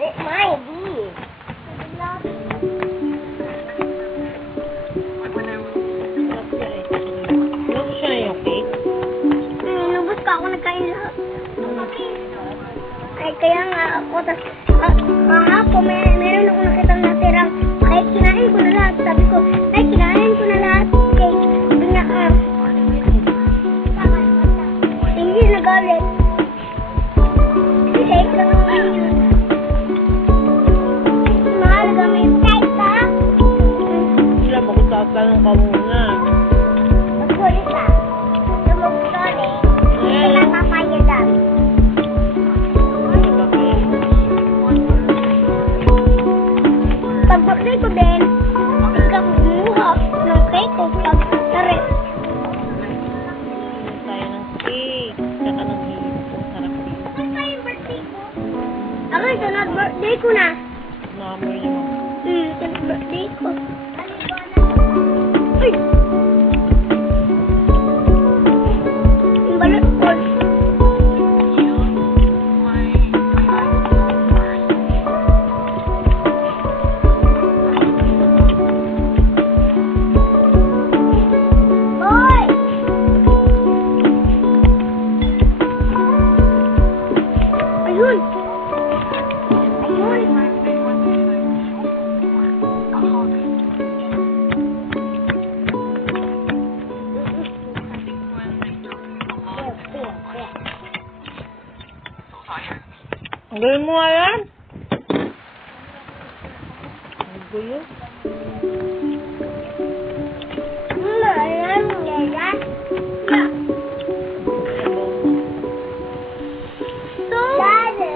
It might be. Love siya yung cake. Nubos ka ako nagkain lahat. Ay, kaya nga ako, tas, kahapon, meron ako nakitang natirang, ay, kinain ko na lahat. Sabi ko, ay, kinain ko na lahat. Okay, sabi nga, hindi nagalit. Kasi, ikaw naman yun. Mahal kami, kahit ka. Sila, magtatanong ka muna. Magkulit ka. Tumugtol eh. Hindi ka papayagan. Pag-birthday ko din, ikaw kumuha ng cake ko pag-tarik. Tayo ng cake. Saka ng hito. Sarap dito. Saan tayo yung birthday ko? Ako, sunod birthday ko na. Number niya mo. Sunod birthday ko. Ay! Yung balot ko. Hoy! Ayun! Ayun! Ang gawin mo nga yan? Ang guyo. Ayan, ayan. So, Daddy,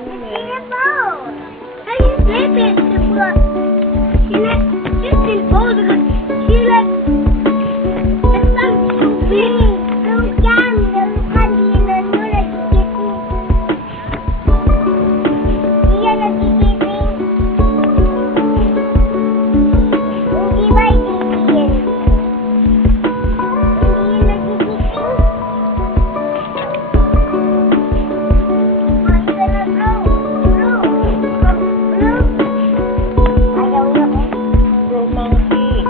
it's your phone. How you flip it? She let just in phone because she let the sun so big. So young, the kanina mo nagkikising. Iya nagkikising. Hindi ba ikikisin? Hindi nagkikising. Ay, ka na, bro. Bro. Bro. Ayaw niya ko. Bro, monkey.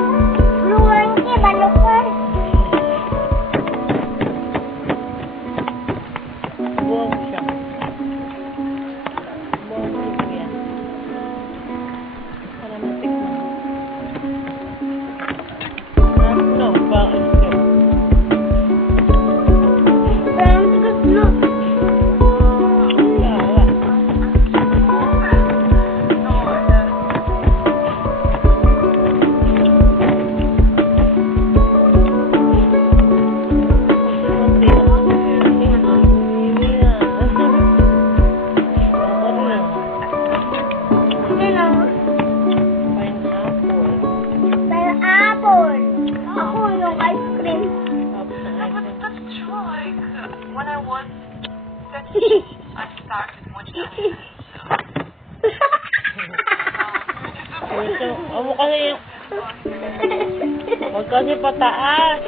Blue monkey, balukar. Buwang siya. Buwang siya yan. Para matikman. No, bakit siya? Parang tigas na. Wala. Yan ang Pineapple. apple. Ako yung ice cream. That's true. Like, when I was 15, I started watching anime. Ito, amo kasi yung... Huwag kasi pataas.